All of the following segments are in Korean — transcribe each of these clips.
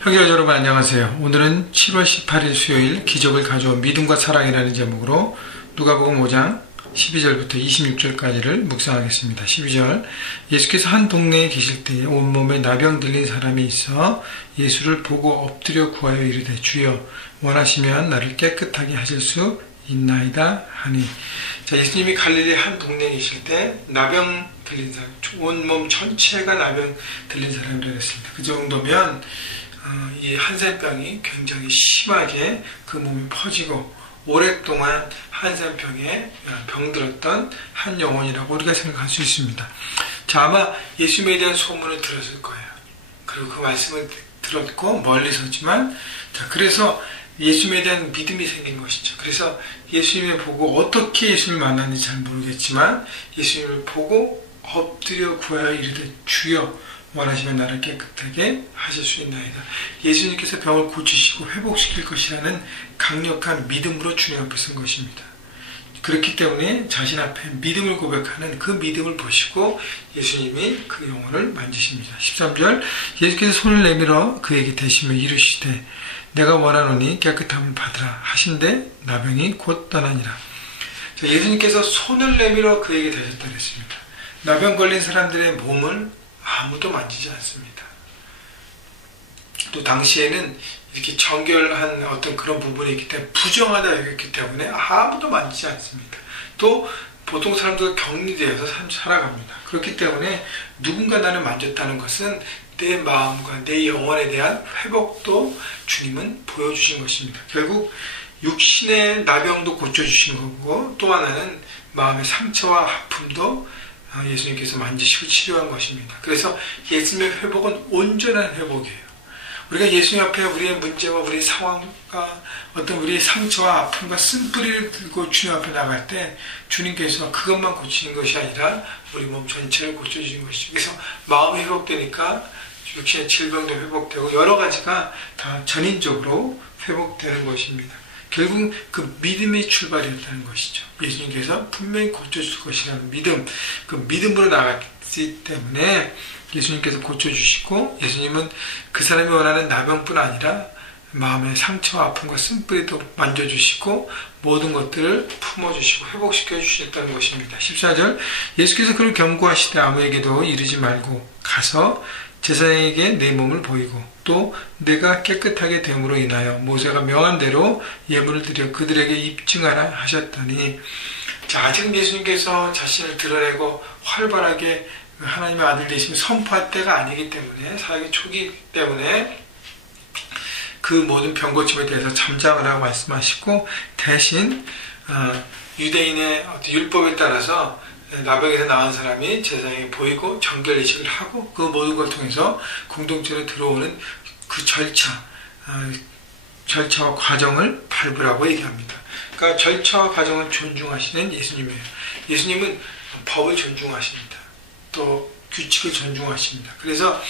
형제자 여러분 안녕하세요. 오늘은 7월 18일 수요일 기적을 가져온 믿음과 사랑이라는 제목으로 누가복음 5장 12절부터 26절까지를 묵상하겠습니다. 12절 예수께서 한 동네에 계실 때에 온몸에 나병 들린 사람이 있어 예수를 보고 엎드려 구하여 이르되 주여 원하시면 나를 깨끗하게 하실 수 있나이다 하니. 자, 예수님이 갈릴리 한 동네에 계실 때 나병 들린 사람, 온몸 전체가 나병 들린 사람이라고 했습니다. 그 정도면 이 한센병이 굉장히 심하게 그 몸이 퍼지고 오랫동안 한센병에 병들었던 한 영혼이라고 우리가 생각할 수 있습니다. 자, 아마 예수님에 대한 소문을 들었을 거예요. 그리고 그 말씀을 들었고 멀리 섰지만, 자, 그래서 예수님에 대한 믿음이 생긴 것이죠. 그래서 예수님을 보고 어떻게 예수님을 만났는지 잘 모르겠지만 예수님을 보고 엎드려 구하여 이르되 주여 원하시면 나를 깨끗하게 하실 수 있나이다. 예수님께서 병을 고치시고 회복시킬 것이라는 강력한 믿음으로 주님 앞에 선 것입니다. 그렇기 때문에 자신 앞에 믿음을 고백하는 그 믿음을 보시고 예수님이 그 영혼을 만지십니다. 13절 예수께서 손을 내밀어 그에게 대시며 이르시되 내가 원하노니 깨끗함을 받으라 하신데 나병이 곧 떠나니라. 자, 예수님께서 손을 내밀어 그에게 대셨다 그랬습니다. 나병 걸린 사람들의 몸을 아무도 만지지 않습니다. 또 당시에는 이렇게 정결한 어떤 그런 부분이 있기 때문에 부정하다 여겼기 때문에 아무도 만지지 않습니다. 또 보통 사람들과 격리되어서 살아갑니다. 그렇기 때문에 누군가 나를 만졌다는 것은 내 마음과 내 영혼에 대한 회복도 주님은 보여주신 것입니다. 결국 육신의 나병도 고쳐주신 거고 또 하나는 마음의 상처와 아픔도 예수님께서 만지시고 치료한 것입니다. 그래서 예수님의 회복은 온전한 회복이에요. 우리가 예수님 앞에 우리의 문제와 우리의 상황과 어떤 우리의 상처와 아픔과 쓴뿌리를 들고 주님 앞에 나갈 때 주님께서 그것만 고치는 것이 아니라 우리 몸 전체를 고쳐주신 것이죠. 그래서 마음이 회복되니까 육신의 질병도 회복되고 여러 가지가 다 전인적으로 회복되는 것입니다. 결국 그 믿음의 출발이었다는 것이죠. 예수님께서 분명히 고쳐줄 것이라는 믿음, 그 믿음으로 나갔기 때문에 예수님께서 고쳐주시고 예수님은 그 사람이 원하는 나병뿐 아니라 마음의 상처와 아픔과 쓴뿌리도 만져주시고 모든 것들을 품어주시고 회복시켜 주셨다는 것입니다. 14절 예수께서 그를 경고하시되 아무에게도 이르지 말고 가서 제사장에게 내 몸을 보이고 또 내가 깨끗하게 됨으로 인하여 모세가 명한 대로 예물을 드려 그들에게 입증하라 하셨더니, 자, 지금 예수님께서 자신을 드러내고 활발하게 하나님의 아들 되심을 선포할 때가 아니기 때문에 사역의 초기 때문에 그 모든 병고침에 대해서 잠잠을 하고 말씀하시고 대신 유대인의 율법에 따라서 나병에서 나은 사람이 제사장에게 보이고 정결의식을 하고 그 모든 걸 통해서 공동체로 들어오는 그 절차와 과정을 밟으라고 얘기합니다. 그러니까 절차와 과정을 존중하시는 예수님이에요. 예수님은 법을 존중하십니다. 또 규칙을 존중하십니다. 그래서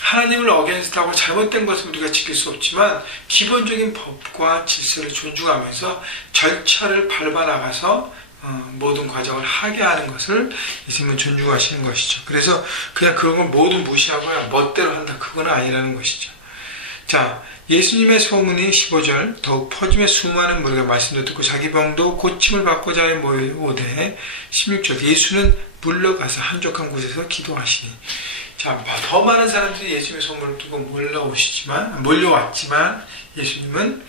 하나님을 어게인스트하고 잘못된 것을 우리가 지킬 수 없지만 기본적인 법과 질서를 존중하면서 절차를 밟아나가서 모든 과정을 하게 하는 것을 예수님은 존중하시는 것이죠. 그래서 그냥 그런 걸 모두 무시하고 멋대로 한다, 그건 아니라는 것이죠. 자, 예수님의 소문이 15절 더욱 퍼지며 수많은 무리가 말씀도 듣고 자기 병도 고침을 받고자 해 모여오되 16절 예수는 물러가서 한적한 곳에서 기도하시니. 자, 더 많은 사람들이 예수님의 소문을 듣고 몰려왔지만 예수님은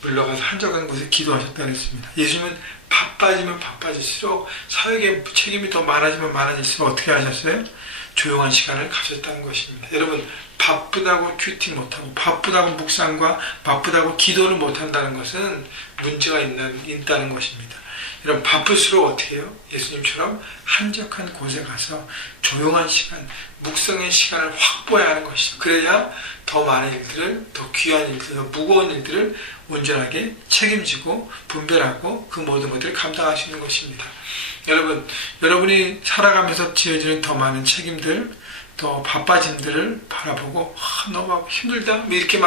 물러가서 한적한 곳에 기도하셨다고 했습니다. 예수님은 바빠지면 바빠질수록 사역의 책임이 더 많아지면 많아질수록 어떻게 하셨어요? 조용한 시간을 가졌다는 것입니다. 여러분, 바쁘다고 큐티 못하고 바쁘다고 묵상과 바쁘다고 기도를 못한다는 것은 문제가 있다는 것입니다. 여러분, 바쁠수록 어떻게 해요? 예수님처럼 한적한 곳에 가서 조용한 시간, 묵성의 시간을 확보해야 하는 것이죠. 그래야 더 많은 일들을, 더 귀한 일들, 더 무거운 일들을 온전하게 책임지고 분별하고 그 모든 것들을 감당할 수 있는 것입니다. 여러분, 여러분이 살아가면서 지어지는 더 많은 책임들, 더 바빠짐들을 바라보고 너무 힘들다 이렇게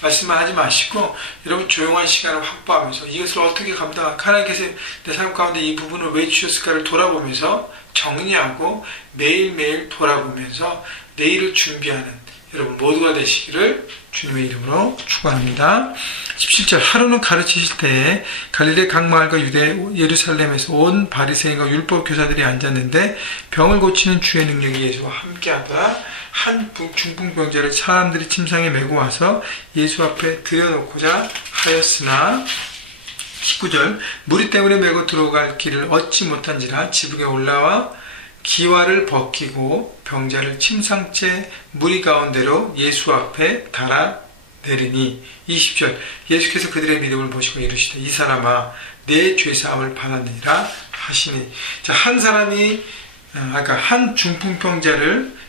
말씀만 하지 마시고 여러분 조용한 시간을 확보하면서 이것을 어떻게 감당할까, 하나님께서 내 삶 가운데 이 부분을 왜 주셨을까를 돌아보면서 정리하고 매일매일 돌아보면서 내일을 준비하는 여러분 모두가 되시기를 주님의 이름으로 축원합니다. 17절 하루는 가르치실 때에 갈릴리 각 마을과 유대 예루살렘에서 온 바리새인과 율법 교사들이 앉았는데 병을 고치는 주의 능력이 예수와 함께하더라. 한 중풍병자를 사람들이 침상에 메고 와서 예수 앞에 들여놓고자 하였으나 19절 무리 때문에 메고 들어갈 길을 얻지 못한지라 지붕에 올라와 기와를 벗기고 병자를 침상째 무리 가운데로 예수 앞에 달아 내리니 20절 예수께서 그들의 믿음을 보시고 이르시되 이 사람아 내 죄사함을 받았느니라 하시니 자, 한 사람이 아까 한 중풍병자를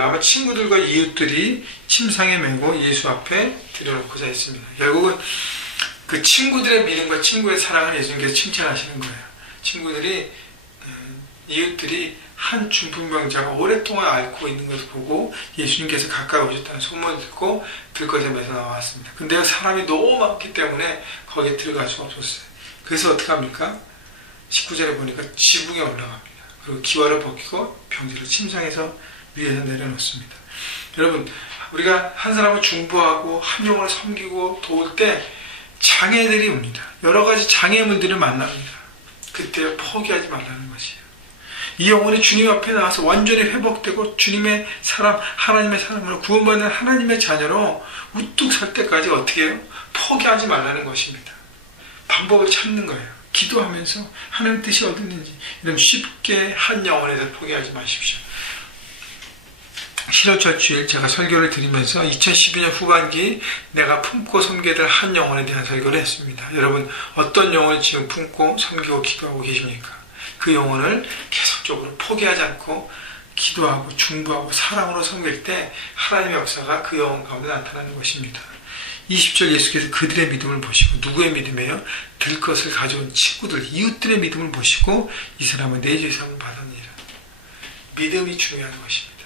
아마 친구들과 이웃들이 침상에 메고 예수 앞에 들여놓고자 했습니다. 결국은 그 친구들의 믿음과 친구의 사랑을 예수님께서 칭찬하시는 거예요. 친구들이 이웃들이 한 중풍병자가 오랫동안 앓고 있는 것을 보고 예수님께서 가까이 오셨다는 소문을 듣고 들것에서 나왔습니다. 근데 사람이 너무 많기 때문에 거기에 들어갈 수가 없었어요. 그래서 어떻게 합니까? 19절에 보니까 지붕에 올라갑니다. 그리고 기와를 벗기고 병자를 침상에서 위에서 내려놓습니다. 여러분, 우리가 한 사람을 중보하고 한 영혼을 섬기고 도울 때 장애들이 옵니다. 여러 가지 장애물들을 만납니다. 그때 포기하지 말라는 것이에요. 이 영혼이 주님 앞에 나와서 완전히 회복되고 주님의 사람, 하나님의 사람으로 구원받는 하나님의 자녀로 우뚝 설 때까지 어떻게 해요? 포기하지 말라는 것입니다. 방법을 찾는 거예요. 기도하면서 하나님 뜻이 어딨는지 이런 쉽게 한 영혼에서 포기하지 마십시오. 실효철 주일 제가 설교를 드리면서 2012년 후반기 내가 품고 섬겨야 될 한 영혼에 대한 설교를 했습니다. 여러분 어떤 영혼을 지금 품고 섬기고 기도하고 계십니까? 그 영혼을 계속적으로 포기하지 않고 기도하고 중보하고 사랑으로 섬길 때 하나님의 역사가 그 영혼 가운데 나타나는 것입니다. 20절 예수께서 그들의 믿음을 보시고 누구의 믿음이에요? 들것을 가져온 친구들, 이웃들의 믿음을 보시고 이 사람은 내 죄사함을 받았느니라. 믿음이 중요한 것입니다.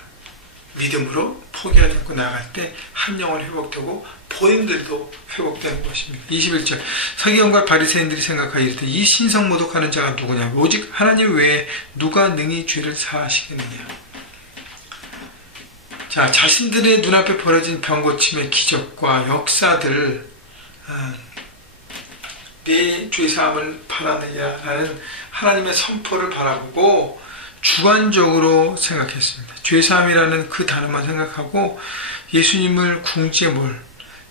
믿음으로 포기하지 않고 나아갈 때 한 영혼 회복되고 본인들도 회복되는 것입니다. 21절 서기관과 바리새인들이 생각하여 이르되 이 신성 모독하는 자가 누구냐? 오직 하나님 외에 누가 능히 죄를 사하시겠느냐? 자, 자신들의 눈앞에 벌어진 병고침의 기적과 역사들 내 죄사함을 받았느냐라는 하나님의 선포를 바라보고 주관적으로 생각했습니다. 죄사함이라는 그 단어만 생각하고 예수님을 궁지에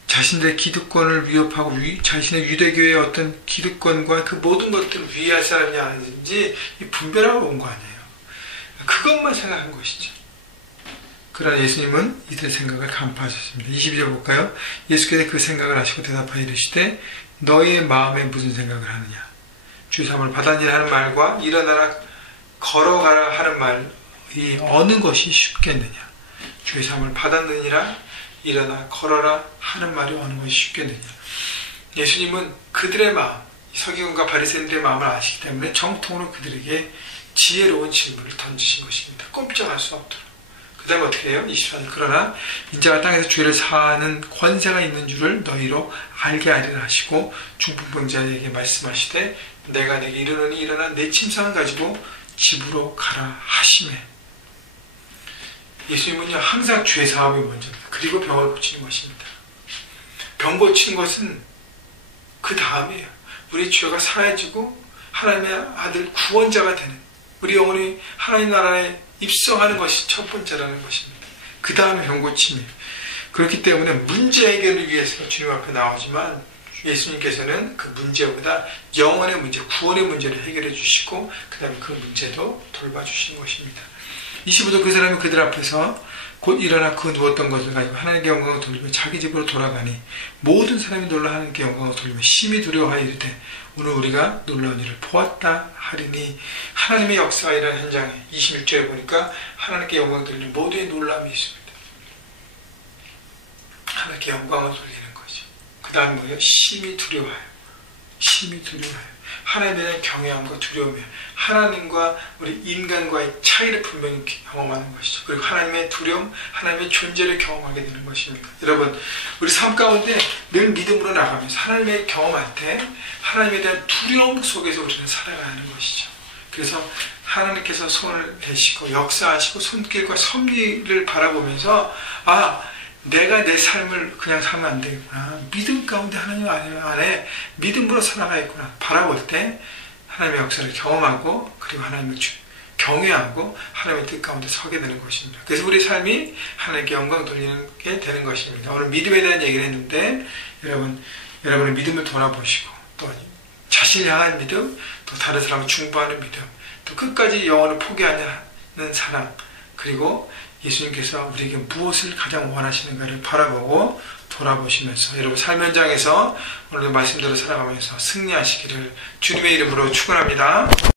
자신들의 기득권을 위협하고 자신의 유대교의 어떤 기득권과 그 모든 것들을 위할 사람이 아닌지 분별하고 온 거 아니에요. 그것만 생각한 것이죠. 그러나 예수님은 이들의 생각을 간파하셨습니다. 22절 볼까요? 예수께서 그 생각을 아시고 대답하여 이르시되 너의 마음에 무슨 생각을 하느냐? 죄사함을 받았느냐 하는 말과 일어나라 걸어가라 하는 말이 어느 것이 쉽겠느냐? 죄사함을 받았느니라 일어나 걸어라 하는 말이 어느 것이 쉽겠느냐? 예수님은 그들의 마음, 서기관과 바리새인들의 마음을 아시기 때문에 정통으로 그들에게 지혜로운 질문을 던지신 것입니다. 꼼짝할 수 없도록. 그 다음에 어떻게 해요? 24절 그러나 인자가 땅에서 죄를 사하는 권세가 있는 줄을 너희로 알게 하리라 하시고 중풍병자에게 말씀하시되 내가 내게 이르노니 일어나 내 침상을 가지고 집으로 가라 하시매. 예수님은요 항상 죄사함이 먼저입니다. 그리고 병을 고치는 것입니다. 병 고치는 것은 그 다음이에요. 우리 죄가 사해지고 하나님의 아들 구원자가 되는 우리 영혼이 하나님 나라에 입성하는 것이 첫 번째라는 것입니다. 그 다음에 병 고침이에요. 그렇기 때문에 문제 해결을 위해서 주님 앞에 나오지만 예수님께서는 그 문제보다 영혼의 문제, 구원의 문제를 해결해 주시고 그 다음에 그 문제도 돌봐주시는 것입니다. 25절 그 사람이 그들 앞에서 곧 일어나 그 누웠던 것을 가지고 하나님께 영광을 돌리며 자기 집으로 돌아가니 모든 사람이 놀라 하나님께 영광을 돌리며 심히 두려워하여 이르되 오늘 우리가 놀라운 일을 보았다 하리니 하나님의 역사가 일어나는 현장에 26절에 보니까 하나님께 영광을 돌리는 모두의 놀람이 있습니다. 하나님께 영광을 돌리는 거죠. 그 다음 뭐예요? 심히 두려워해요. 심히 두려워해요. 하나님에 대한 경외함과 두려움이에요. 하나님과 우리 인간과의 차이를 분명히 경험하는 것이죠. 그리고 하나님의 두려움, 하나님의 존재를 경험하게 되는 것입니다. 여러분, 우리 삶 가운데 늘 믿음으로 나가면서 하나님의 경험할 때 하나님에 대한 두려움 속에서 우리는 살아가는 것이죠. 그래서 하나님께서 손을 대시고 역사하시고 손길과 섭리를 바라보면서 내가 내 삶을 그냥 살면 안 되겠구나. 믿음 가운데 하나님 안에 믿음으로 살아가겠구나. 바라볼 때 하나님의 역사를 경험하고 그리고 하나님을 경외하고 하나님의 뜻 가운데 서게 되는 것입니다. 그래서 우리 삶이 하나님께 영광 돌리는 게 되는 것입니다. 오늘 믿음에 대한 얘기를 했는데 여러분의 믿음을 돌아보시고 또 자신을 향한 믿음, 또 다른 사람을 중보하는 믿음, 또 끝까지 영혼을 포기하는 사랑, 그리고 예수님께서 우리에게 무엇을 가장 원하시는가를 바라보고 돌아보시면서 여러분 삶 현장에서 오늘도 말씀대로 살아가면서 승리하시기를 주님의 이름으로 축원합니다.